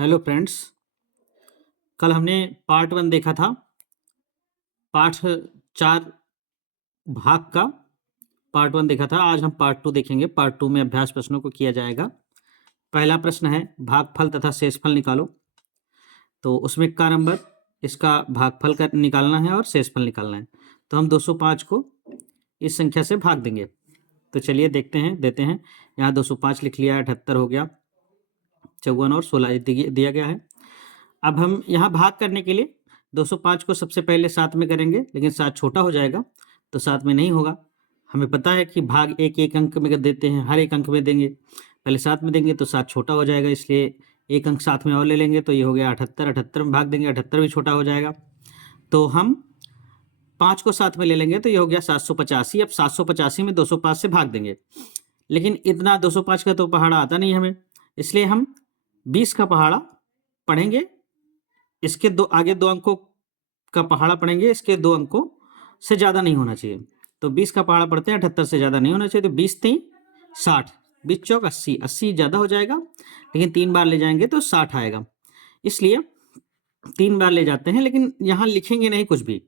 Hello friends. कल हमने part 1 देखा था। पाठ 4 भाग का पार्ट 1 देखा था। आज हम पार्ट 2 देखेंगे। पार्ट 2 में अभ्यास प्रश्नों को किया जाएगा। पहला प्रश्न है भागफल तथा शेषफल निकालो। तो उसमें का नंबर इसका भागफल का निकालना है और शेषफल निकालना है। तो हम 205 को इस संख्या से भाग देंगे। तो चलिए देखते हैं, देते हैं। यहाँ 205 लिख लिया, 78 हो गया, 54 और 16 दिया गया है। अब हम यहाँ भाग करने के लिए 205 को सबसे पहले 7 में करेंगे, लेकिन 7 छोटा हो जाएगा तो 7 में नहीं होगा। हमें पता है कि भाग एक एक अंक में देते हैं, हर एक अंक में देंगे। पहले 7 में देंगे तो 7 छोटा हो जाएगा, इसलिए एक अंक साथ में और ले लेंगे तो ये हो गया 78। 78 में भाग देंगे, 78 भी छोटा हो जाएगा। तो हम 5 को साथ में ले लेंगे तो ये हो गया 785। अब 785 में 205 से भाग देंगे, लेकिन इतना 205 का तो पहाड़ा आता नहीं हमें, इसलिए हम 20 का पहाड़ा पढ़ेंगे। इसके आगे दो अंकों का पहाड़ा पढ़ेंगे, इसके 2 अंकों से ज़्यादा नहीं होना चाहिए। तो 20 का पहाड़ा पढ़ते हैं, 78 से ज़्यादा नहीं होना चाहिए। तो 20 3 60, 20 चौक 80, 80 ज़्यादा हो जाएगा, लेकिन 3 बार ले जाएंगे तो 60 आएगा, इसलिए 3 बार ले जाते हैं। लेकिन यहाँ लिखेंगे नहीं कुछ भी,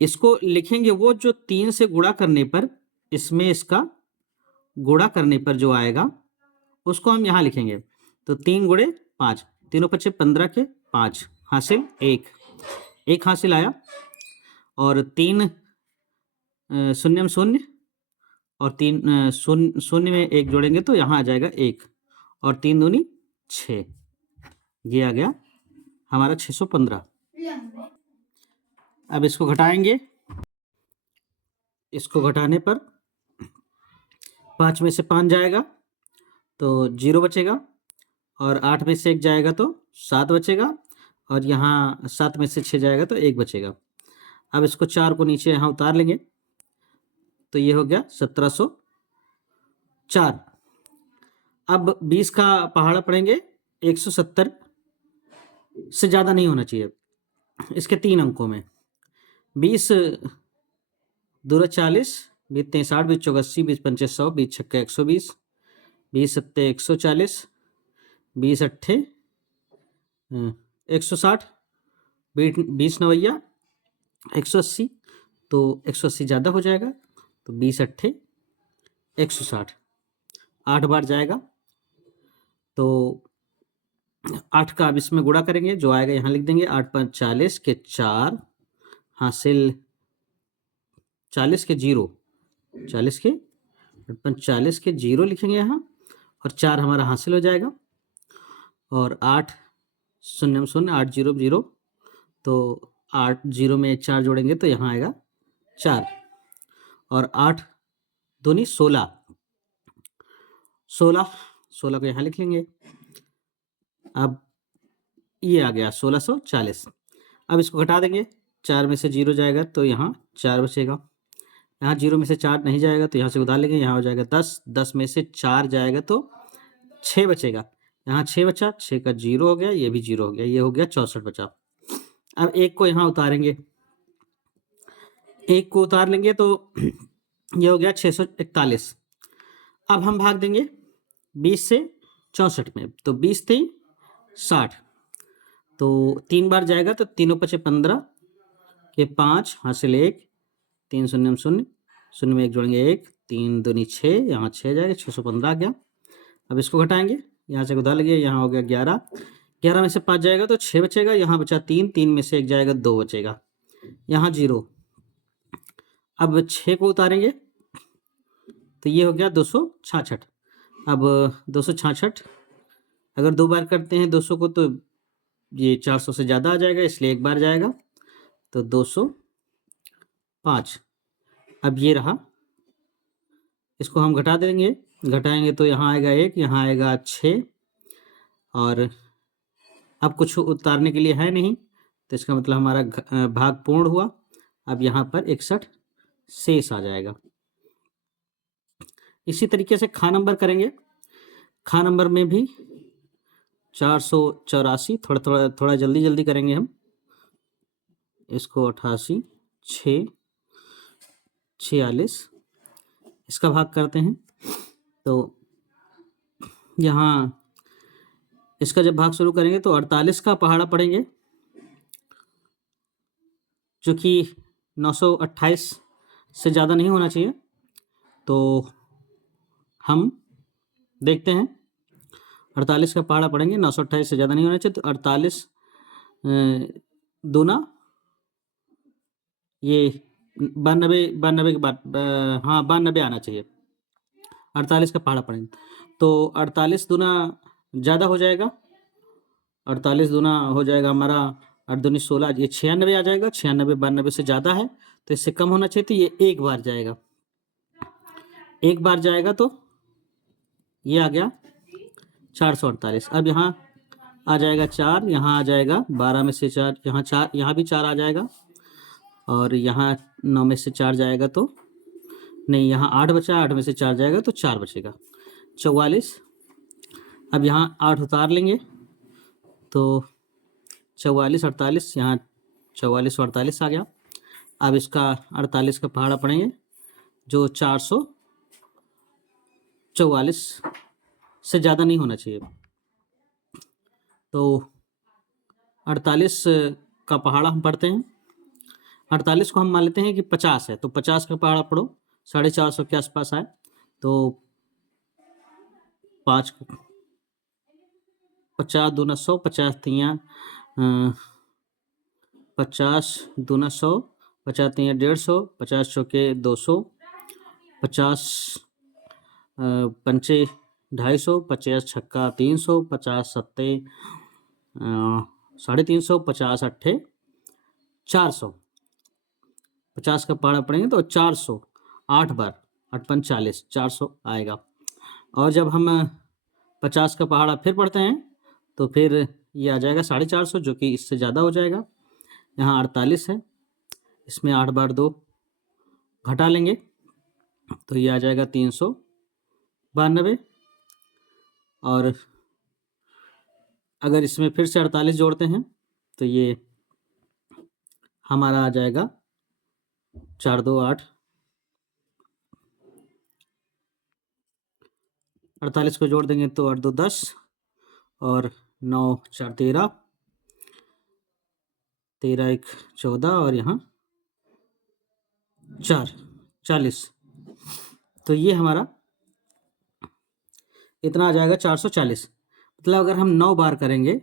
इसको लिखेंगे वो जो 3 से गुणा करने पर, इसमें इसका गुणा करने पर जो आएगा उसको हम यहाँ लिखेंगे। तो 3 गुणे 5, तीनों 5 15 के 5 हासिल 1 हासिल आया। और 3 शून्य में शून्य और 3 शून्य शून्य में 1 जोड़ेंगे तो यहाँ आ जाएगा 1 और 3 दूनी 6, ये आ गया हमारा 615। अब इसको घटाएंगे, इसको घटाने पर 5 में से 5 जाएगा तो 0 बचेगा, और 8 में से 1 जाएगा तो 7 बचेगा, और यहाँ 7 में से 6 जाएगा तो 1 बचेगा। अब इसको 4 को नीचे यहाँ उतार लेंगे तो ये हो गया 1704। अब 20 का पहाड़ा पढ़ेंगे, 170 से ज़्यादा नहीं होना चाहिए इसके 3 अंकों में। 20 दूर 40, 20 3 60, 20 चौक 80, 20 पंचे 100, 20 छक्के 120, 20 सत्ते 140, 20 अट्ठे 160, 20 नवैया 180, तो 180 ज़्यादा हो जाएगा तो 20 अट्ठे 160, 8 बार जाएगा। तो 8 का अब इसमें गुणा करेंगे, जो आएगा यहाँ लिख देंगे। 8 5 40 के 4 हासिल 40 के 0, 40 के 40 के 0 लिखेंगे यहाँ, और 4 हमारा हासिल हो जाएगा। और 8 शून्य में शून्य, 8 0 0, तो 8 0 में 4 जोड़ेंगे तो यहाँ आएगा 4, और 8 दूनी 16, 16 को यहाँ लिख लेंगे। अब ये आ गया 1640। अब इसको घटा देंगे, 4 में से 0 जाएगा तो यहाँ 4 बचेगा, यहाँ 0 में से 4 नहीं जाएगा तो यहाँ से उधार लेंगे, यहाँ हो जाएगा 10, 10 में से 4 जाएगा तो 6 बचेगा, यहाँ 6 बचा, 6 का 0 हो गया, ये भी 0 हो गया, ये हो गया 64 बचा। अब 1 को यहाँ उतारेंगे, 1 को उतार लेंगे तो ये हो गया 641। अब हम भाग देंगे 20 से 64 में, तो 20 3 60, तो 3 बार जाएगा तो तीनों 5 15 के 5 हासिल 1, 3 शून्य में शून्य, शून्य में 1 जोड़ेंगे 1, 3 दूनी 6, यहाँ 6 जाएगा, 615 आ गया। अब इसको घटाएंगे, यहाँ से उधार लगे, यहाँ हो गया 11, 11 में से 5 जाएगा तो 6 बचेगा, यहाँ बचा 3, 3 में से 1 जाएगा 2 बचेगा, यहाँ 0। अब 6 को उतारेंगे तो ये हो गया 266। अब 266 अगर 2 बार करते हैं 200 को तो ये 400 से ज़्यादा आ जाएगा, इसलिए 1 बार जाएगा तो 205। अब ये रहा, इसको हम घटा देंगे, घटाएंगे तो यहाँ आएगा 1, यहाँ आएगा 6, और अब कुछ उतारने के लिए है नहीं, तो इसका मतलब हमारा भाग पूर्ण हुआ। अब यहाँ पर 61 शेष आ जाएगा। इसी तरीके से खा नंबर करेंगे। खा नंबर में भी 484, थोड़ा जल्दी जल्दी करेंगे हम इसको। 88 6 46, इसका भाग करते हैं तो यहाँ इसका जब भाग शुरू करेंगे तो 48 का पहाड़ा पड़ेंगे, जो कि 928 से ज़्यादा नहीं होना चाहिए। तो हम देखते हैं 48 का पहाड़ा पड़ेंगे, 928 से ज़्यादा नहीं होना चाहिए। तो 48 दूना ये 92 के बाद, हाँ 92 आना चाहिए। 48 का पहाड़ा पड़ेंगे तो 48 दूना ज़्यादा हो जाएगा, 48 दूना हो जाएगा हमारा 8 दूनी 16, ये 96 आ जाएगा। 96 92 से ज़्यादा है तो इससे कम होना चाहिए, तो ये एक बार जाएगा। एक बार जाएगा तो ये आ गया 448। अब यहाँ आ जाएगा 4, यहाँ आ जाएगा 12 में से 4, यहाँ 4, यहाँ भी 4 आ जाएगा, और यहाँ 9 में से 4 जाएगा तो नहीं, यहाँ 8 बचा, 8 में से 4 जाएगा तो 4 बचेगा, 44। अब यहाँ 8 उतार लेंगे तो 44 48, यहाँ 44 48 आ गया। अब इसका 48 का पहाड़ा पड़ेंगे, जो 444 से ज़्यादा नहीं होना चाहिए। तो 48 का पहाड़ा हम पढ़ते हैं। 48 को हम मान लेते हैं कि 50 है, तो 50 का पहाड़ा पढ़ो, 450 के आसपास आए तो 5 50 दूना 100, 50 तियाँ 50 दूना 100, 50 तियाँ 150, 50 चौके 200, 50 पंचे 250, 50 छक्का 300, 50 सत्ते 350, 50 अट्ठे 400। 50 का पहाड़ा पड़ेंगे तो 400, 8 बार 8 पंच 40, 400 आएगा। और जब हम 50 का पहाड़ा फिर पढ़ते हैं तो फिर ये आ जाएगा 450, जो कि इससे ज़्यादा हो जाएगा। यहाँ 48 है, इसमें 8 बार 2 घटा लेंगे तो ये आ जाएगा 392। और अगर इसमें फिर से 48 जोड़ते हैं तो ये हमारा आ जाएगा 4 2 8, 48 को जोड़ देंगे तो 8 2 10, और 9 4 13, 13 1 14, और यहाँ 4 40। तो ये हमारा इतना आ जाएगा 440। मतलब अगर हम 9 बार करेंगे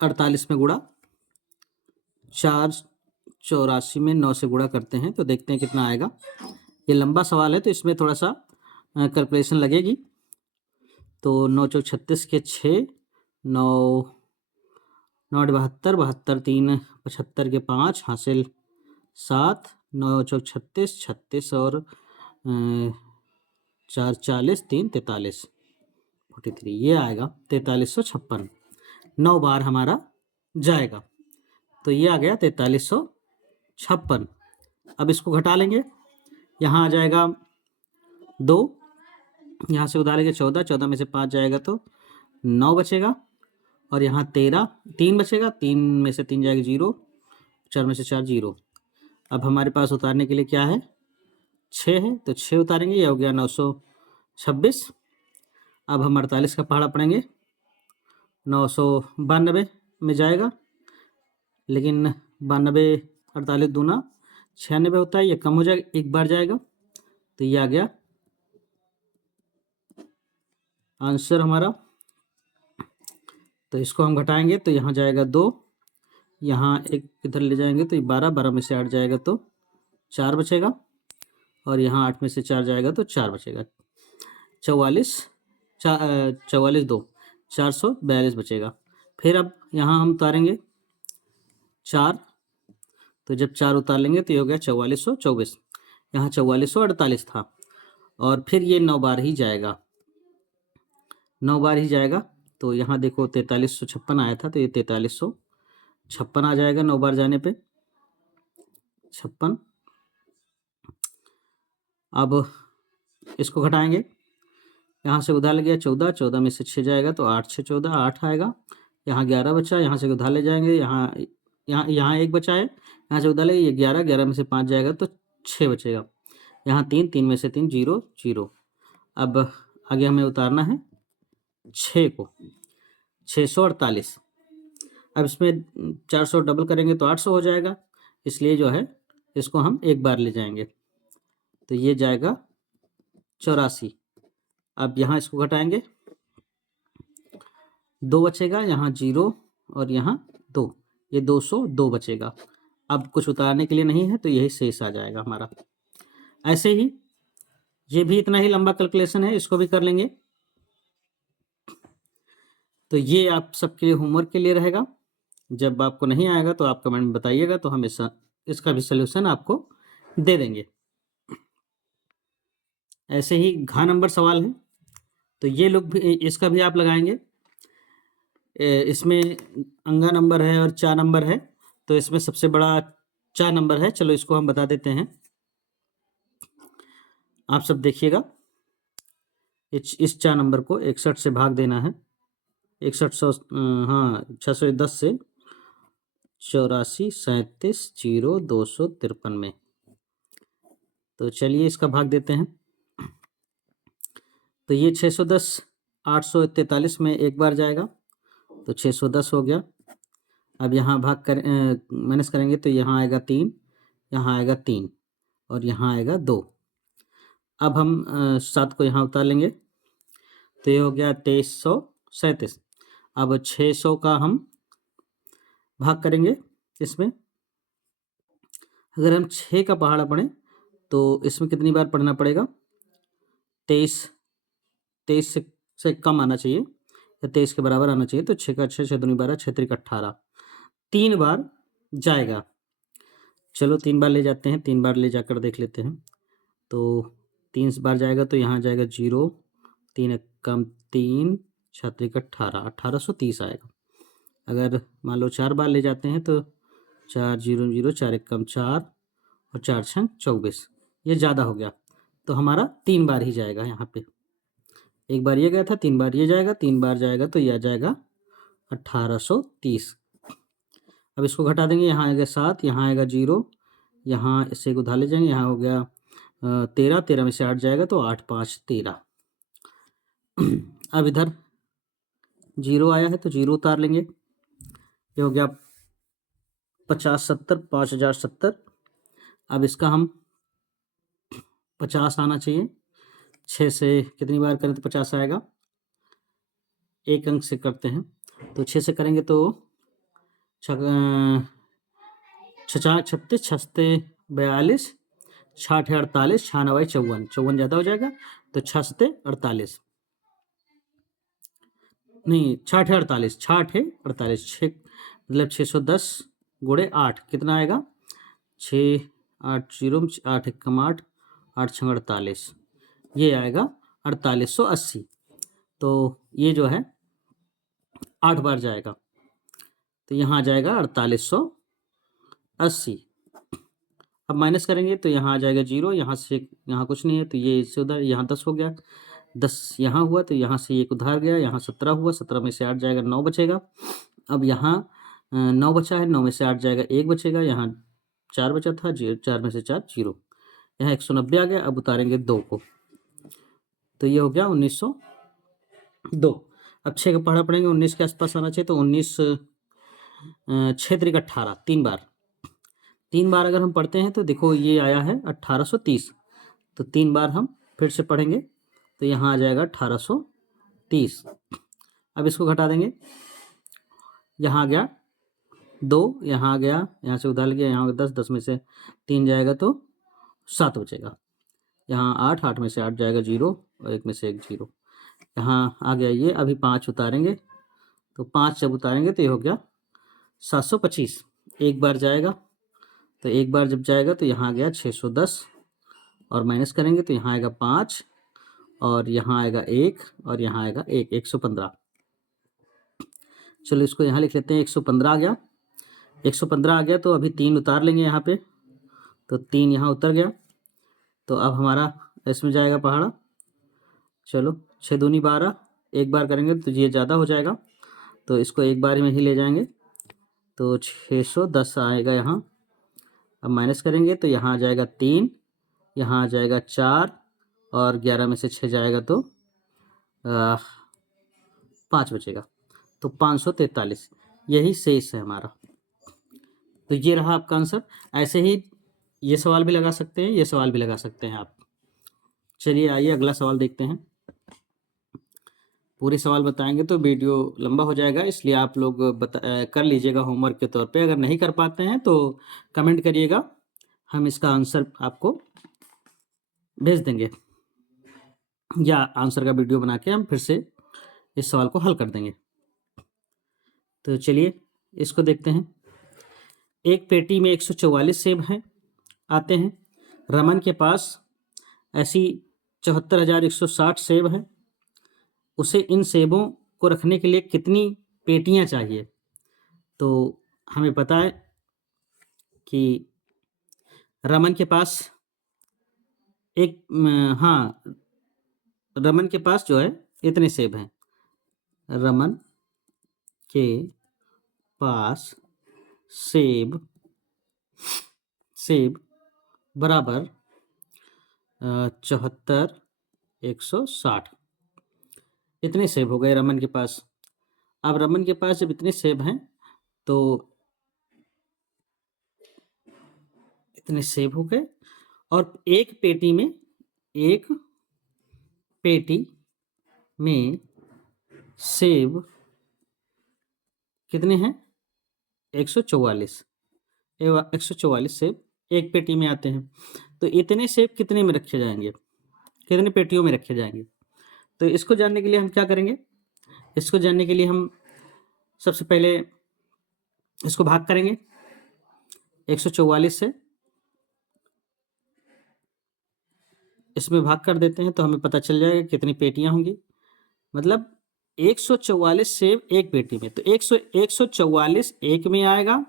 48 में गुणा, 484 में 9 से गुणा करते हैं तो देखते हैं कितना आएगा। ये लंबा सवाल है तो इसमें थोड़ा सा कैलकुलेशन लगेगी। तो 9 चौक 36 के 6, 9 9 72, 72 3 75 के 5 हासिल 7, 9 चौक 36, 36 और 4 40, 3 43, 43, ये आएगा 4356। 9 बार हमारा जाएगा तो ये आ गया 4356। अब इसको घटा लेंगे, यहाँ आ जाएगा 2, यहाँ से उधारेंगे 14, 14 में से 5 जाएगा तो 9 बचेगा, और यहाँ 13 3 बचेगा, 3 में से 3 जाएगा 0, 4 में से 4 0। अब हमारे पास उतारने के लिए क्या है, 6 है तो 6 उतारेंगे, यह हो गया 926। अब हम 48 का पहाड़ा पढ़ेंगे, 992 में जाएगा, लेकिन 92 48 दूना 96 होता है, ये कम हो जाएगा, एक बार जाएगा तो ये आ गया आंसर हमारा। तो इसको हम घटाएंगे तो यहाँ जाएगा 2, यहाँ एक इधर ले जाएंगे तो ये 12, 12 में से 8 जाएगा तो 4 बचेगा, और यहाँ 8 में से 4 जाएगा तो 4 बचेगा, 44 44 2 442 बचेगा। फिर अब यहाँ हम उतारेंगे 4, तो जब 4 उतार लेंगे तो ये हो गया 4424। यहाँ 4448 था, और फिर ये 9 बार ही जाएगा, 9 बार ही जाएगा। तो यहाँ देखो 4356 आया था, तो ये 4356 आ जाएगा 9 बार जाने पे, 56। अब इसको घटाएंगे, यहाँ से उधार ले गया 14, 14 में से 6 जाएगा तो 8 6 14, 8 आएगा। यहाँ 11 बचा, यहाँ से उधार ले जाएंगे, यहाँ 1 बचा है, यहाँ से उधार ले, ये 11, 11 में से 5 जाएगा तो 6 बचेगा। यहाँ 3, 3 में से 3 0 0। अब आगे हमें उतारना है 6 को 648। अब इसमें 400 डबल करेंगे तो 800 हो जाएगा, इसलिए जो है इसको हम एक बार ले जाएंगे, तो ये जाएगा 84। अब यहाँ इसको घटाएंगे, 2 बचेगा, यहाँ 0 और यहाँ 2, ये 202 बचेगा। अब कुछ उतारने के लिए नहीं है, तो यही शेष आ जाएगा हमारा। ऐसे ही ये भी इतना ही लंबा कैलकुलेशन है, इसको भी कर लेंगे। तो ये आप सबके लिए होमवर्क के लिए रहेगा। जब आपको नहीं आएगा तो आप कमेंट में बताइएगा, तो हम इसका भी सलूशन आपको दे देंगे। ऐसे ही घा नंबर सवाल है, तो ये लोग भी, इसका भी आप लगाएंगे। इसमें अंगा नंबर है और चा नंबर है, तो इसमें सबसे बड़ा चा नंबर है। चलो इसको हम बता देते हैं, आप सब देखिएगा। इस चा नंबर को 61 से भाग देना है, 6100, हाँ 610 से 84 37 0 253 में। तो चलिए इसका भाग देते हैं। तो ये 610 843 में एक बार जाएगा, तो 610 हो गया। अब यहाँ भाग कर माइनस करेंगे, तो यहाँ आएगा 3, यहाँ आएगा 3 और यहाँ आएगा 2। अब हम 7 को यहाँ उतार लेंगे, तो ये हो गया 2337। अब 600 का हम भाग करेंगे इसमें। अगर हम 6 का पहाड़ा पढ़ें तो इसमें कितनी बार पढ़ना पड़ेगा? 23 से कम आना चाहिए या 23 के बराबर आना चाहिए। तो 6 का 6, 6 दूनी 12, 6 त्रिक 18, 3 बार जाएगा। चलो 3 बार ले जाते हैं, 3 बार ले जाकर देख लेते हैं। तो 3 बार जाएगा, तो यहाँ जाएगा 0, 3 कम 3, 6 त्रिक 18, 1830 आएगा। अगर मान लो 4 बार ले जाते हैं, तो 4 0 0, 4 1 कम 4 और 4 6 24, ये ज़्यादा हो गया, तो हमारा 3 बार ही जाएगा। यहाँ पे एक बार ये गया था, 3 बार ये जाएगा, 3 बार जाएगा, तो यह जाएगा 1830। अब इसको घटा देंगे, यहाँ आएगा 7, यहाँ आएगा 0, यहाँ इससे उधार ले जाएंगे, यहाँ हो गया 13, 13 में से 8 जाएगा, तो 8 5 13। अब इधर 0 आया है, तो 0 उतार लेंगे, ये हो गया 50 70, 5070। अब इसका हम 50 आना चाहिए, 6 से कितनी बार करें तो 50 आएगा? एक अंक से करते हैं, तो 6 से करेंगे तो 6 36 छस्ते 42, 60 48, 96 54, 54 ज़्यादा हो जाएगा, तो 6 48 नहीं 60 48, 60 48, 6 मतलब 610 गुणे 8 कितना आएगा? 6 8 0 8 1 कम 8, 8 6 48, ये आएगा 4880। तो ये जो है 8 बार जाएगा, तो यहाँ आ जाएगा 4880। अब माइनस करेंगे, तो यहाँ आ जाएगा 0, यहाँ से यहाँ कुछ नहीं है, तो ये इससे उधर, यहाँ 10 हो गया, 10 यहाँ हुआ, तो यहाँ से एक उधार गया, यहाँ 17 हुआ, 17 में से 8 जाएगा, 9 बचेगा। अब यहाँ 9 बचा है, 9 में से 8 जाएगा, 1 बचेगा, यहाँ 4 बचा था, 4 में से 4 0, यहाँ 190 आ गया। अब उतारेंगे 2 को, तो ये हो गया 1902। अब 6 का पहाड़ा पड़ेंगे, 19 के आसपास आना चाहिए, तो 19 6 त्रिक 18, 3 बार, 3 बार अगर हम पढ़ते हैं तो देखो ये आया है 1830, तो 3 बार हम फिर से पढ़ेंगे, तो यहाँ आ जाएगा 1830। अब इसको घटा देंगे, यहाँ आ गया 2, यहाँ आ गया, यहाँ से उधार गया, यहाँ 10, 10 में से 3 जाएगा, तो 7 बचेगा, यहाँ 8, 8 में से 8 जाएगा 0 और 1 में से 1 0, यहाँ आ गया ये। अभी 5 उतारेंगे, तो 5 जब उतारेंगे तो ये हो गया 725, एक बार जाएगा, तो एक बार जब जाएगा तो यहाँ आ गया 610 और माइनस करेंगे, तो यहाँ आएगा 5 और यहाँ आएगा 1 और यहाँ आएगा 1, 115। चलो इसको यहाँ लिख लेते हैं, 115 आ गया, 115 आ गया, तो अभी 3 उतार लेंगे यहाँ पे, तो 3 यहाँ उतर गया, तो अब हमारा इसमें जाएगा पहाड़ा। चलो 6 दूनी 12, एक बार करेंगे तो ये ज़्यादा हो जाएगा, तो इसको एक बार में ही ले जाएंगे, तो 610 आएगा यहाँ। अब माइनस करेंगे, तो यहाँ आ जाएगा 3, यहाँ आ जाएगा 4 और 11 में से 6 जाएगा, तो 5 बचेगा, तो 543 यही शेष है हमारा। तो ये रहा आपका आंसर। ऐसे ही ये सवाल भी लगा सकते हैं, ये सवाल भी लगा सकते हैं आप। चलिए आइए अगला सवाल देखते हैं। पूरे सवाल बताएंगे तो वीडियो लंबा हो जाएगा, इसलिए आप लोग कर लीजिएगा होमवर्क के तौर पे। अगर नहीं कर पाते हैं तो कमेंट करिएगा, हम इसका आंसर आपको भेज देंगे, या आंसर का वीडियो बना के हम फिर से इस सवाल को हल कर देंगे। तो चलिए इसको देखते हैं। एक पेटी में 144 सेब हैं आते हैं। रमन के पास ऐसी 74,160 सेब हैं। उसे इन सेबों को रखने के लिए कितनी पेटियां चाहिए? तो हमें पता है कि रमन के पास हाँ, रमन के पास जो है इतने सेब हैं। रमन के पास सेब बराबर 74,160 इतने सेब हो गए रमन के पास। अब रमन के पास जब इतने सेब हैं तो इतने सेब हो गए, और एक पेटी में सेब कितने हैं? 144। 144 सेब एक पेटी में आते हैं। तो इतने सेब कितने में रखे जाएंगे, कितने पेटियों में रखे जाएंगे? तो इसको जानने के लिए हम क्या करेंगे? इसको जानने के लिए हम सबसे पहले इसको भाग करेंगे 144 से। इसमें भाग कर देते हैं तो हमें पता चल जाएगा कितनी पेटियां होंगी। मतलब 144 सेब एक पेटी में, तो 144 एक में आएगा,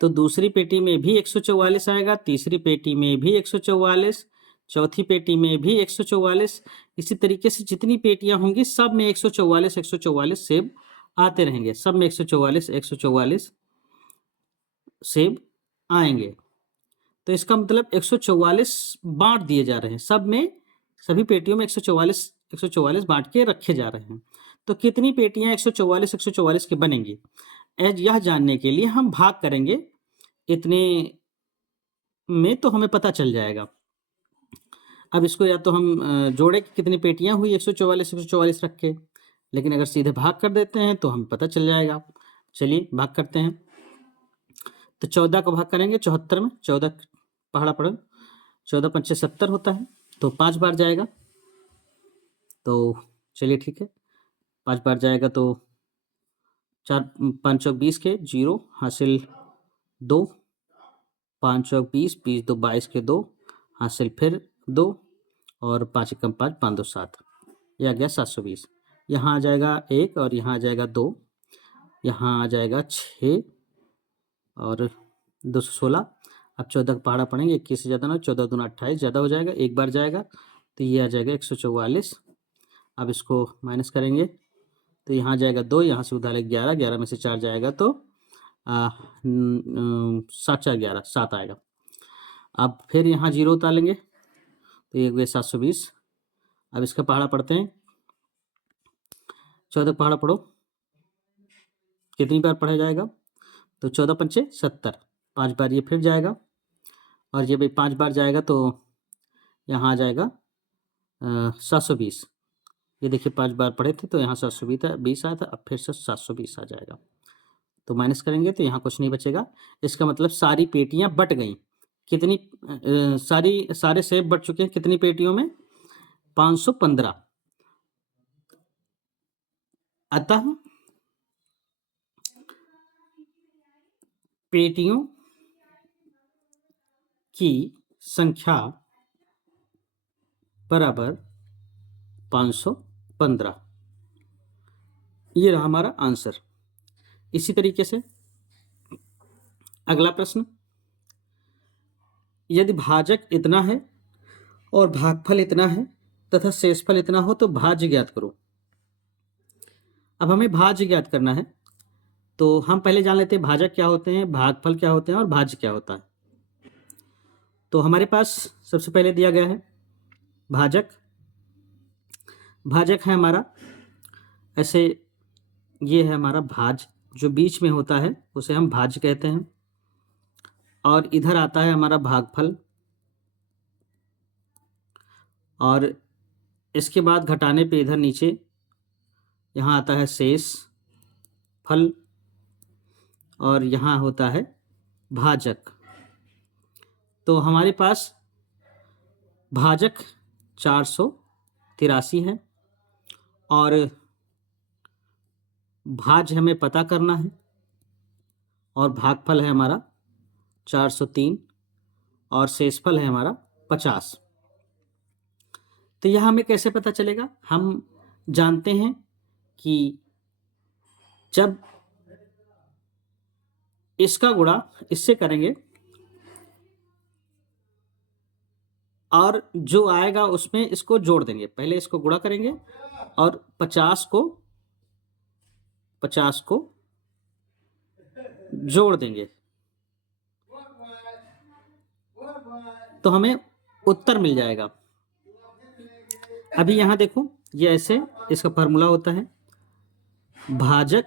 तो दूसरी पेटी में भी 144 आएगा, तीसरी पेटी में भी 144, चौथी पेटी में भी 144। इसी तरीके से जितनी पेटियां होंगी सब में 144 सेब आते रहेंगे। सब में 144 सेब आएंगे। तो इसका मतलब 144 बांट दिए जा रहे हैं, सब में, सभी पेटियों में 144 बांट के रखे जा रहे हैं। तो कितनी पेटियां 144 के बनेंगी, यह जानने के लिए हम भाग करेंगे इतने में, तो हमें पता चल जाएगा। अब इसको या तो हम जोड़े कि कितनी पेटियां हुई 144 रख के, लेकिन अगर सीधे भाग कर देते हैं तो हमें पता चल जाएगा। चलिए भाग करते हैं। तो 14 को भाग करेंगे 74 में, 14 पहाड़ा पड़ो, 14 पंचे 70 होता है, तो 5 बार जाएगा। तो चलिए ठीक है, 5 बार जाएगा तो 4 5 चौक 20 के 0 हासिल 2, 5 चौक 20, 20 2 22 के 2 हासिल फिर 2, और 5 एकम 5, 5 2 7, यह आ गया 720। यहाँ आ जाएगा 1 और यहाँ आ जाएगा 2, यहाँ आ जाएगा 6 और 216। अब 14 का पहाड़ा पड़ेंगे, 21 से ज़्यादा ना, 14 दूना 28 ज़्यादा हो जाएगा, एक बार जाएगा तो ये आ जाएगा 144। अब इसको माइनस करेंगे तो यहाँ जाएगा 2, यहाँ से उधार 11, 11 में से 4 जाएगा तो 7 4 11 7 आएगा। अब फिर यहाँ 0 उतारेंगे तो ये 720। अब इसका पहाड़ा पढ़ते हैं, 14 पहाड़ा पढ़ो, कितनी बार पढ़ा जाएगा? तो 14 पंचे 70, 5 बार ये फिर जाएगा, और ये भी 5 बार जाएगा तो यहाँ आ जाएगा 720। ये देखिए 5 बार पढ़े थे तो यहाँ 720 आया था, अब फिर से 720 आ जाएगा। तो माइनस करेंगे तो यहाँ कुछ नहीं बचेगा। इसका मतलब सारी पेटियां बट गई। कितनी सारे सेब बट चुके हैं कितनी पेटियों में? 515। अतः पेटियों की संख्या बराबर 515। ये रहा हमारा आंसर। इसी तरीके से अगला प्रश्न, यदि भाजक इतना है और भागफल इतना है तथा शेषफल इतना हो तो भाज्य ज्ञात करो। अब हमें भाज्य ज्ञात करना है, तो हम पहले जान लेते हैं भाजक क्या होते हैं, भागफल क्या होते हैं और भाज्य क्या होता है। तो हमारे पास सबसे पहले दिया गया है भाजक। भाजक है हमारा ऐसे ये है हमारा भाज, जो बीच में होता है उसे हम भाज कहते हैं। और इधर आता है हमारा भागफल, और इसके बाद घटाने पे इधर नीचे यहाँ आता है शेष फल, और यहाँ होता है भाजक। तो हमारे पास भाजक 483 है और भाज हमें पता करना है, और भागफल है हमारा 403 और शेषफल है हमारा 50। तो यह हमें कैसे पता चलेगा? हम जानते हैं कि जब इसका गुणा इससे करेंगे और जो आएगा उसमें इसको जोड़ देंगे। पहले इसको गुणा करेंगे और 50 को जोड़ देंगे तो हमें उत्तर मिल जाएगा। अभी यहाँ देखो, ये ऐसे इसका फार्मूला होता है, भाजक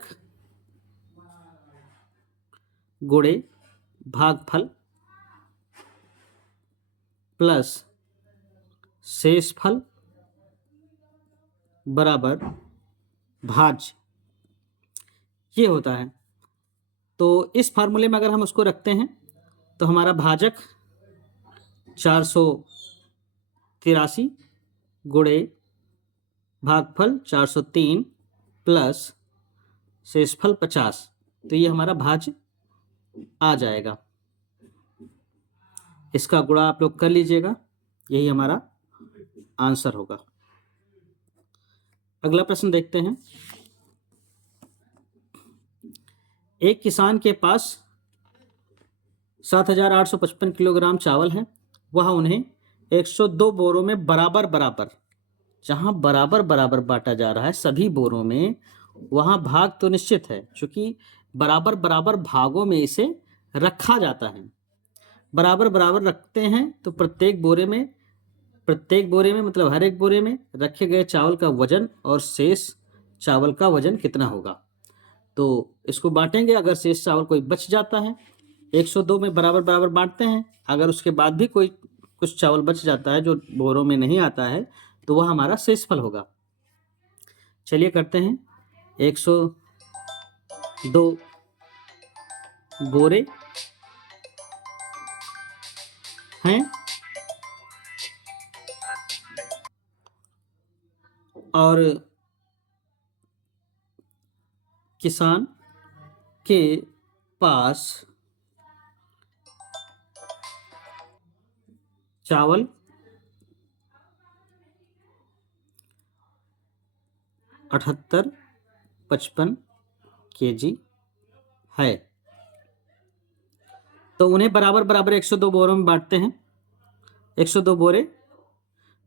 गुणे भागफल प्लस शेषफल बराबर भाज, ये होता है। तो इस फार्मूले में अगर हम उसको रखते हैं तो हमारा भाजक 483 गुणे भागफल 403 प्लस शेषफल 50, तो ये हमारा भाज आ जाएगा। इसका गुणा आप लोग कर लीजिएगा, यही हमारा आंसर होगा। अगला प्रश्न देखते हैं। एक किसान के पास 7,855 किलोग्राम चावल है। वह उन्हें 102 बोरों में बराबर बराबर, जहां बराबर बराबर बांटा जा रहा है सभी बोरों में, वहां भाग तो निश्चित है, क्योंकि बराबर बराबर भागों में इसे रखा जाता है। बराबर बराबर रखते हैं तो प्रत्येक बोरे में मतलब हर एक बोरे में रखे गए चावल का वजन और शेष चावल का वजन कितना होगा। तो इसको बांटेंगे, अगर शेष चावल कोई बच जाता है, 102 में बराबर बराबर बांटते हैं, अगर उसके बाद भी कोई कुछ चावल बच जाता है जो बोरों में नहीं आता है तो वह हमारा शेषफल होगा। चलिए करते हैं। 102 बोरे हैं और किसान के पास चावल 78-55 kg है। तो उन्हें बराबर बराबर 102 बोरों में बांटते हैं। 102 बोरे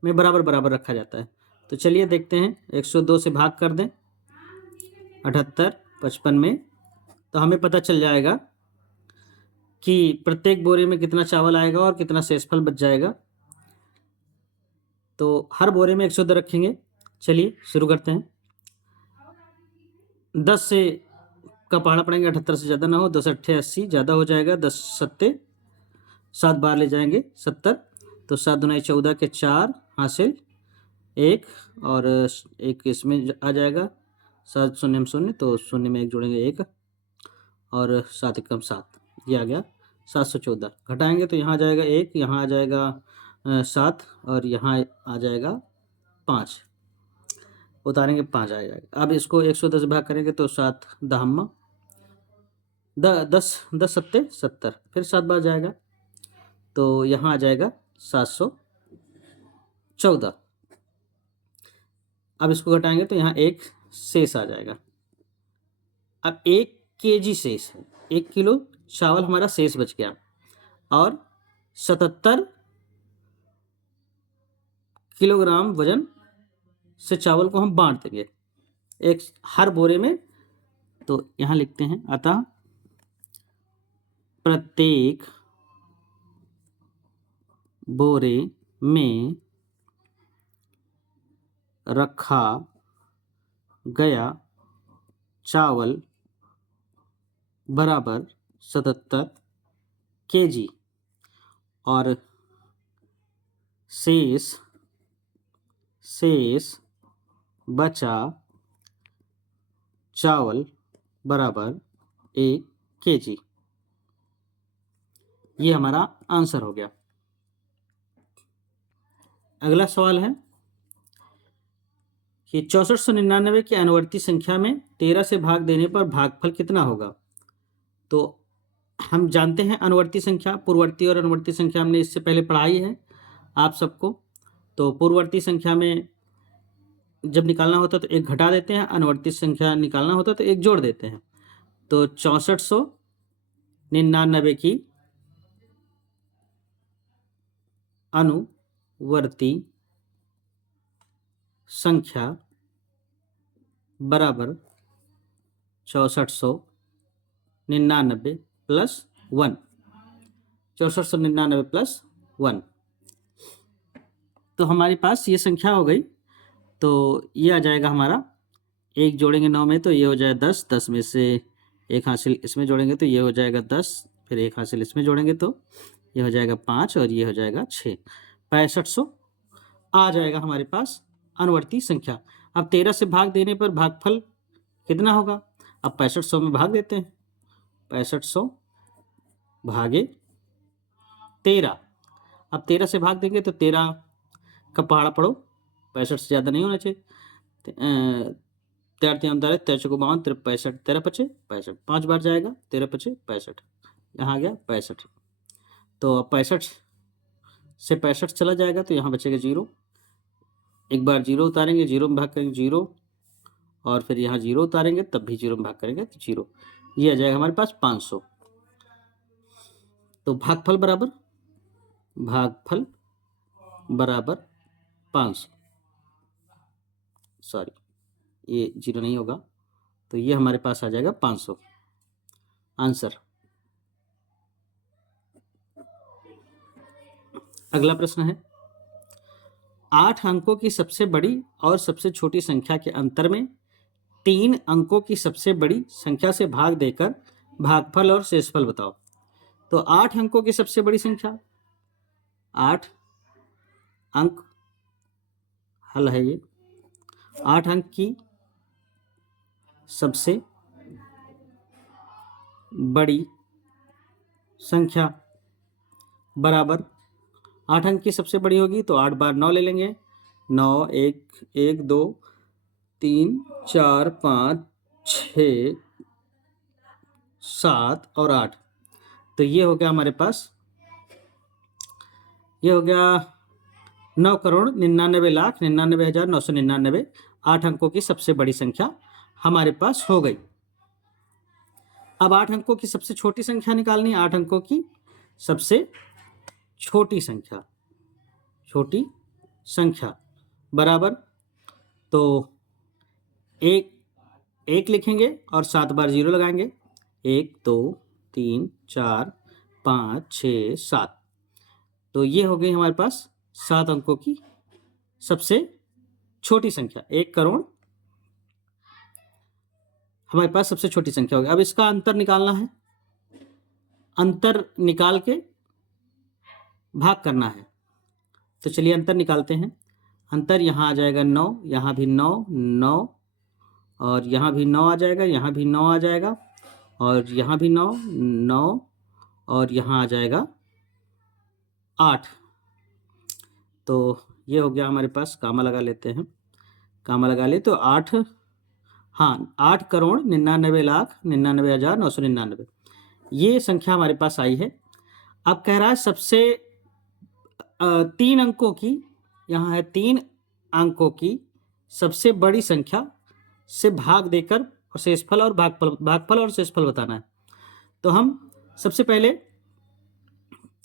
में बराबर बराबर रखा जाता है। तो चलिए देखते हैं, 102 से भाग कर दें 78-55 में, तो हमें पता चल जाएगा कि प्रत्येक बोरे में कितना चावल आएगा और कितना शेषफल बच जाएगा। तो हर बोरे में 102 रखेंगे। चलिए शुरू करते हैं। 10 से का पहाड़ा पड़ेंगे, 78 से ज़्यादा ना हो, 10 अट्ठे 80 ज़्यादा हो जाएगा, 10 सत्ते 7 बार ले जाएंगे 70, तो 7 दूनी 14 के 4 हासिल 1 और 1 इसमें आ जाएगा, 7 शून्य में 0, तो 0 में 1 जोड़ेंगे 1 और 7 एकम 7, ये आ गया 714। घटाएंगे तो यहाँ आ जाएगा 1, यहाँ आ जाएगा 7 और यहाँ आ जाएगा 5, उतारेंगे 5 आ जाएगा। अब इसको 110 से भाग करेंगे तो 7 दहम्मा 10 सत्ते 70, फिर 7 बार जाएगा तो यहाँ आ जाएगा 714। अब इसको घटाएंगे तो यहाँ 1 शेष आ जाएगा। अब 1 kg शेष है, 1 किलो चावल हमारा शेष बच गया और 77 किलोग्राम वजन से चावल को हम बांट देंगे एक हर बोरे में। तो यहाँ लिखते हैं, अतः प्रत्येक बोरे में रखा गया चावल बराबर 77 kg और शेष बचा चावल बराबर 1 kg। ये हमारा आंसर हो गया। अगला सवाल है कि 6499 की अनुवर्ती संख्या में 13 से भाग देने पर भागफल कितना होगा। तो हम जानते हैं अनुवर्ती संख्या, पूर्ववर्ती और अनुवर्ती संख्या हमने इससे पहले पढ़ाई है आप सबको। तो पूर्ववर्ती संख्या में जब निकालना होता है तो एक घटा देते हैं, अनुवर्ती संख्या निकालना होता है तो एक जोड़ देते हैं। तो 6499 की अनुवर्ती संख्या बराबर 6499 प्लस 1, 6499 प्लस 1। तो हमारे पास ये संख्या हो गई। तो ये आ जाएगा हमारा, एक जोड़ेंगे 9 में तो ये हो जाएगा 10, 10 में से एक हासिल इसमें जोड़ेंगे तो ये हो जाएगा 10, फिर एक हासिल इसमें जोड़ेंगे तो ये हो जाएगा 5 और ये हो जाएगा 6। 6500 आ जाएगा हमारे पास अनुवर्ती संख्या। अब 13 से भाग देने पर भागफल कितना होगा। अब 6500 में भाग देते हैं, 6500 भागे 13। अब 13 से भाग देंगे तो 13 का पहाड़ा पढ़ो, 65 से ज़्यादा नहीं होना चाहिए। 13 3 13 13 चौको 52 13 65 13 पचे 65, 5 बार जाएगा 13 पचे 65, यहाँ आ गया 65। तो अब 65 से 65 चला जाएगा तो यहाँ बचेगा 0, एक बार 0 उतारेंगे, 0 में भाग करेंगे 0, और फिर यहाँ 0 उतारेंगे तब भी 0 में भाग करेंगे तो 0। ये आ जाएगा हमारे पास 500। तो भागफल बराबर 500, सॉरी ये 0 नहीं होगा, तो ये हमारे पास आ जाएगा 500 आंसर। अगला प्रश्न है 8 अंकों की सबसे बड़ी और सबसे छोटी संख्या के अंतर में 3 अंकों की सबसे बड़ी संख्या से भाग देकर भागफल और शेषफल बताओ। तो 8 अंकों की सबसे बड़ी संख्या, 8 अंक हल है ये, 8 अंक की सबसे बड़ी संख्या बराबर, 8 अंक की सबसे बड़ी होगी तो 8 बार 9 ले लेंगे, 9 1 1 2 3 4 5 6 7 और 8। तो ये हो गया हमारे पास, ये हो गया 9,99,99,999। 8 अंकों की सबसे बड़ी संख्या हमारे पास हो गई। अब 8 अंकों की सबसे छोटी संख्या निकालनी है। 8 अंकों की सबसे छोटी संख्या बराबर, तो एक लिखेंगे और 7 बार 0 लगाएंगे, 1 2 3 4 5 6 7। तो ये हो गई हमारे पास 7 अंकों की सबसे छोटी संख्या। 1 करोड़ हमारे पास सबसे छोटी संख्या होगी। अब इसका अंतर निकालना है, अंतर निकाल के भाग करना है। तो चलिए अंतर निकालते हैं। अंतर यहाँ आ जाएगा 9, यहाँ भी 9 9, और यहाँ भी 9 आ जाएगा, यहाँ भी 9 आ जाएगा, और यहाँ भी 9 9, और यहाँ आ जाएगा 8। तो ये हो गया हमारे पास, कामा लगा लेते हैं, कामा लगा ले तो 8, हाँ 8,99,99,999 ये संख्या हमारे पास आई है। अब कह रहा है सबसे 3 अंकों की, यहाँ है 3 अंकों की सबसे बड़ी संख्या से भाग देकर और शेषफल और भागफल और शेषफल बताना है। तो हम सबसे पहले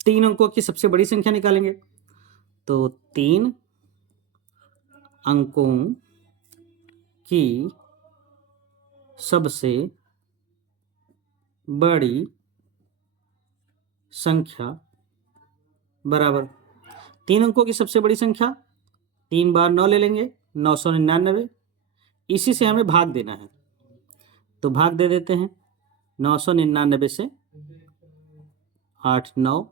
3 अंकों की सबसे बड़ी संख्या निकालेंगे। तो 3 अंकों की सबसे बड़ी संख्या बराबर, 3 अंकों की सबसे बड़ी संख्या 3 बार 9 ले लेंगे, 999, इसी से हमें भाग देना है, तो भाग दे देते हैं। 999 से 8 9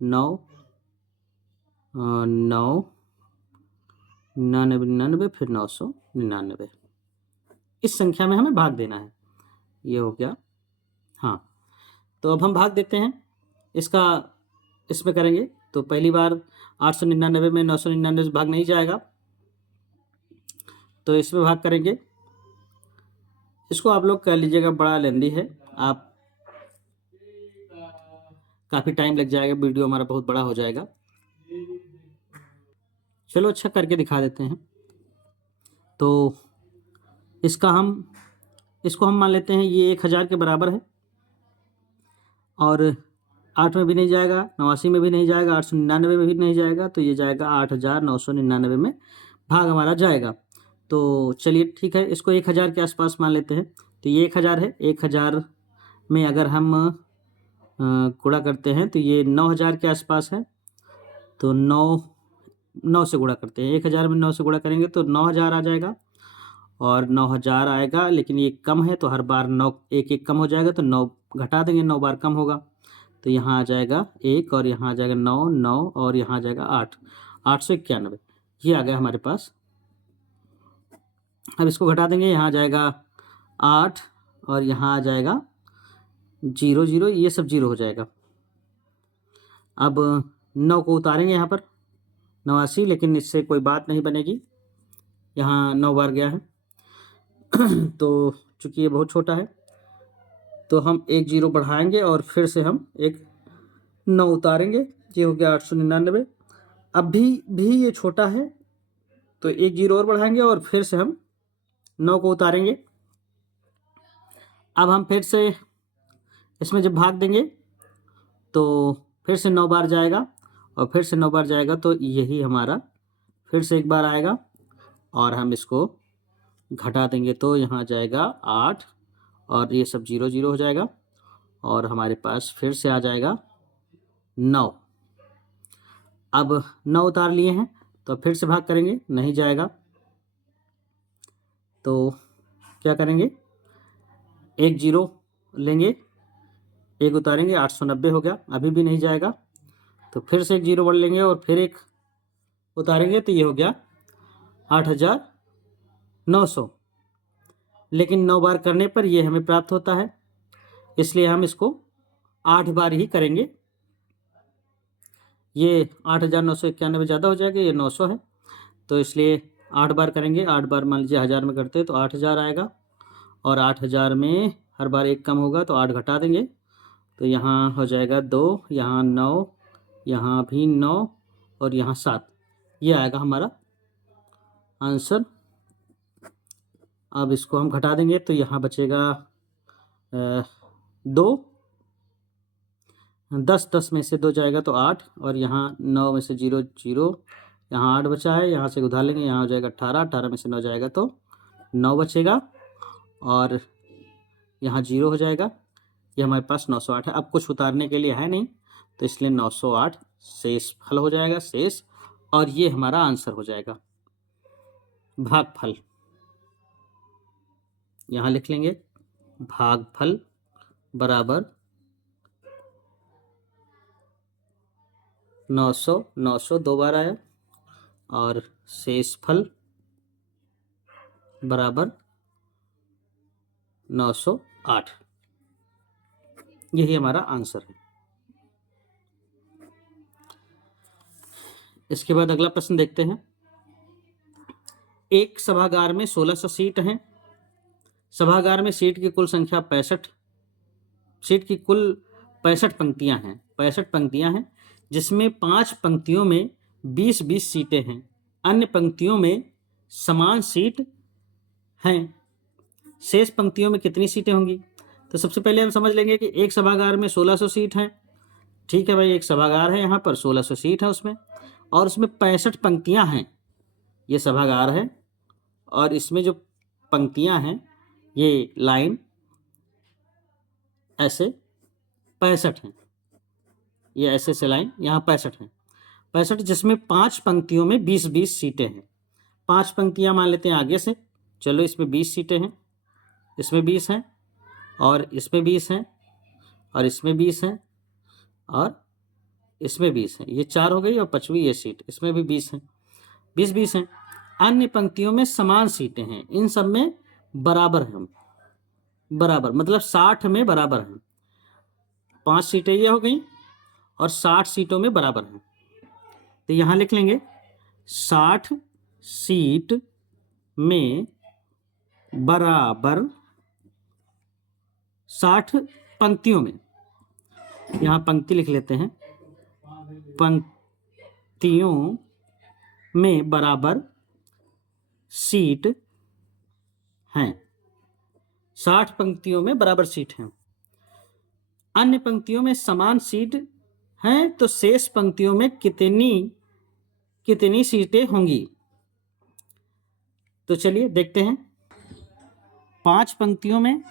9 9 99 फिर 999, इस संख्या में हमें भाग देना है। ये हो गया। हाँ, तो अब हम भाग देते हैं इसका, इसमें करेंगे तो पहली बार 899 में 999 से भाग नहीं जाएगा, तो इसमें भाग करेंगे। इसको आप लोग कह लीजिएगा बड़ा लेंदी है, आप काफ़ी टाइम लग जाएगा, वीडियो हमारा बहुत बड़ा हो जाएगा। चलो अच्छा करके दिखा देते हैं। तो इसको हम मान लेते हैं ये 1000 के बराबर है, और 8 में भी नहीं जाएगा, 89 में भी नहीं जाएगा, 899 में भी नहीं जाएगा, तो ये जाएगा 8999 में भाग हमारा जाएगा। तो चलिए ठीक है, इसको 1000 के आसपास मान लेते हैं। तो ये 1000 है, 1000 में अगर हम गुणा करते हैं तो ये 9000 के आसपास है, तो 9 से गुणा करते हैं। 1000 में 9 से गुणा करेंगे तो 9000 आ जाएगा, और 9000 आएगा, लेकिन ये कम है तो हर बार 9 एक एक कम हो जाएगा, तो 9 घटा देंगे, 9 बार कम होगा, तो यहाँ आ जाएगा 1, और यहाँ आ जाएगा 9 9, और यहाँ आ जाएगा 8 891, ये आ गया हमारे पास। अब इसको घटा देंगे, यहाँ आ जाएगा 8, और यहाँ आ जाएगा 0 0, ये सब 0 हो जाएगा। अब 9 को उतारेंगे यहाँ पर 89, लेकिन इससे कोई बात नहीं बनेगी, यहाँ 9 बार गया है तो चूँकि ये बहुत छोटा है, तो हम एक 0 बढ़ाएंगे और फिर से हम एक 9 उतारेंगे, ये हो गया 899। अब भी ये छोटा है, तो एक 0 और बढ़ाएंगे और फिर से हम 9 को उतारेंगे। अब हम फिर से इसमें जब भाग देंगे तो फिर से 9 बार जाएगा, और फिर से 9 बार जाएगा, तो यही हमारा फिर से एक बार आएगा, और हम इसको घटा देंगे, तो यहाँ जाएगा 8, और ये सब 0 0 हो जाएगा, और हमारे पास फिर से आ जाएगा 9। अब 9 उतार लिए हैं, तो फिर से भाग करेंगे, नहीं जाएगा, तो क्या करेंगे, एक 0 लेंगे, एक उतारेंगे, 890 हो गया, अभी भी नहीं जाएगा, तो फिर से एक 0 बढ़ लेंगे और फिर एक उतारेंगे, तो ये हो गया 8900। लेकिन 9 बार करने पर ये हमें प्राप्त होता है, इसलिए हम इसको 8 बार ही करेंगे। ये 8991 ज़्यादा हो जाएगा, ये 900 है, तो इसलिए 8 बार करेंगे। 8 बार मान लीजिए 1000 में करते हैं तो 8000 आएगा, और 8000 में हर बार एक कम होगा, तो 8 घटा देंगे, तो यहाँ हो जाएगा 2, यहाँ 9, यहाँ भी 9, और यहाँ 7, ये आएगा हमारा आंसर। अब इसको हम घटा देंगे, तो यहाँ बचेगा 2, 10 में से 2 जाएगा तो 8, और यहाँ 9 में से 0 0, यहाँ 8 बचा है, यहाँ से उधार लेंगे, यहाँ हो जाएगा 18, 18 में से 9 जाएगा तो 9 बचेगा, और यहाँ 0 हो जाएगा, ये हमारे पास 908 है। अब कुछ उतारने के लिए है नहीं, तो इसलिए 908 शेष फल हो जाएगा, शेष, और ये हमारा आंसर हो जाएगा भागफल। यहाँ लिख लेंगे भागफल बराबर 900, 900 2 बार आया, और शेषफल बराबर 908, यही हमारा आंसर है। इसके बाद अगला प्रश्न देखते हैं। एक सभागार में 1600 सीट हैं। सभागार में सीट की कुल संख्या 65, सीट की कुल 65 पंक्तियां हैं, 65 पंक्तियां हैं, जिसमें 5 पंक्तियों में 20-20 सीटें हैं, अन्य पंक्तियों में समान सीट हैं। शेष पंक्तियों में कितनी सीटें होंगी? तो सबसे पहले हम समझ लेंगे कि एक सभागार में 1600 सीट हैं। ठीक है भाई, एक सभागार है, यहाँ पर 1600 सीट है उसमें, और उसमें 65 पंक्तियां हैं। ये सभागार है, और इसमें जो पंक्तियां हैं, ये लाइन ऐसे 65 हैं, ये ऐसे से लाइन यहाँ 65 हैं, 65, जिसमें 5 पंक्तियों में 20-20 सीटें हैं। 5 पंक्तियां मान लेते हैं आगे से, चलो इसमें 20 सीटें हैं, इसमें 20 हैं, और इसमें 20 हैं, और इसमें 20 हैं, और इसमें 20 हैं। ये 4 हो गई, और 5वीं ये सीट, इसमें भी 20 हैं, 20-20 हैं। अन्य पंक्तियों में समान सीटें हैं, इन सब में बराबर हैं, बराबर मतलब 60 में बराबर हैं। 5 सीटें ये हो गई, और 60 सीटों में बराबर हैं। तो यहां लिख लेंगे 60 सीट में बराबर 60 पंक्तियों में, यहां पंक्ति लिख लेते हैं, पंक्तियों में बराबर सीट हैं। 60 पंक्तियों में बराबर सीट हैं। अन्य पंक्तियों में समान सीट हैं, तो शेष पंक्तियों में कितनी सीटें होंगी? तो चलिए देखते हैं। 5 पंक्तियों में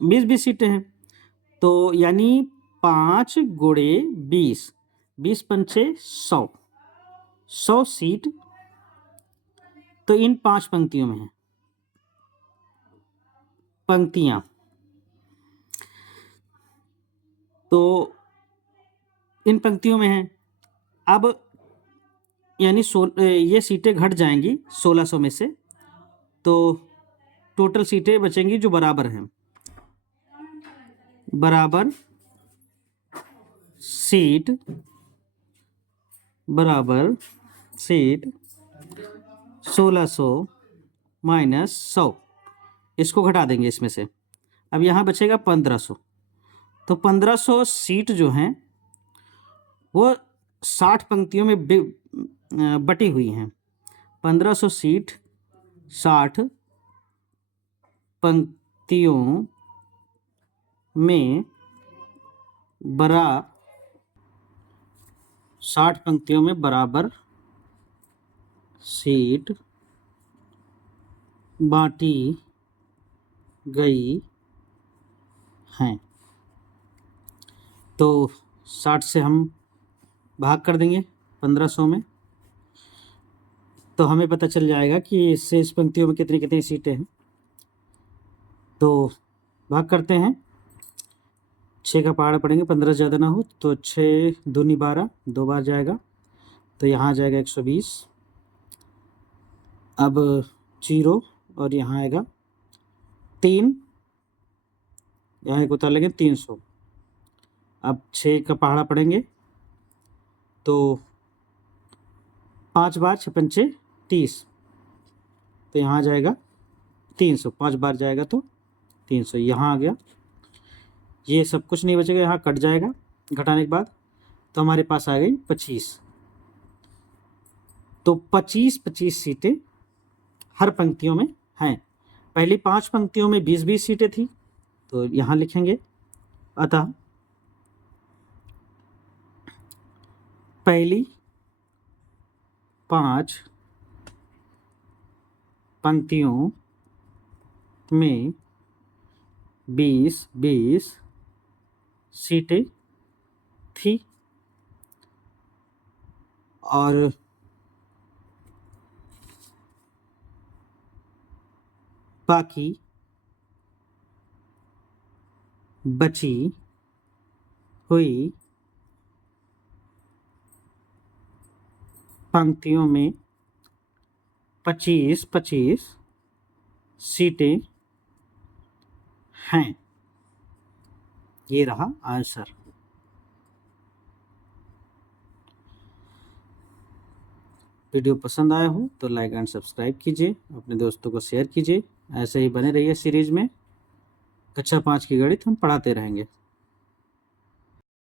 20-20 सीटें हैं, तो यानी 5 गुणे 20, 20 पंचे 100 सीट तो इन 5 पंक्तियों में है, पंक्तियां। तो इन पंक्तियों में है। अब यानी ये सीटें घट जाएंगी 1600 में से, तो टोटल सीटें बचेंगी जो बराबर हैं, बराबर सीट 1600 माइनस 100, इसको घटा देंगे इसमें से। अब यहाँ बचेगा 1500। तो 1500 सीट जो हैं वो 60 पंक्तियों में बटी हुई हैं। 1500 सीट 60 पंक्तियों में 60 पंक्तियों में बराबर सीट बांटी गई हैं। तो 60 से हम भाग कर देंगे 1500 में, तो हमें पता चल जाएगा कि शेष पंक्तियों में कितनी कितनी सीटें हैं। तो भाग करते हैं, 6 का पहाड़ा पड़ेंगे, 15 ज़्यादा ना हो तो 6 दूनी 12, 2 बार जाएगा, तो यहाँ आ जाएगा 120। अब 0 और यहाँ आएगा 3, यहाँ एक उतार लेंगे 300। अब 6 का पहाड़ा पड़ेंगे, तो 5 बार 6 पंचे 30, तो यहाँ आ जाएगा 300, 5 बार जाएगा तो 300, यहाँ आ गया। ये सब कुछ नहीं बचेगा, यहाँ कट जाएगा घटाने के बाद, तो हमारे पास आ गई 25। तो 25 सीटें हर पंक्तियों में हैं। पहली 5 पंक्तियों में 20-20 सीटें थी, तो यहाँ लिखेंगे, अतः पहली 5 पंक्तियों में 20-20 सीटें थी, और बाकी बची हुई पंक्तियों में 25-25 सीटें हैं। ये रहा आंसर। वीडियो पसंद आया हो तो लाइक एंड सब्सक्राइब कीजिए, अपने दोस्तों को शेयर कीजिए। ऐसे ही बने रहिए सीरीज में। कक्षा 5 की गणित हम पढ़ाते रहेंगे।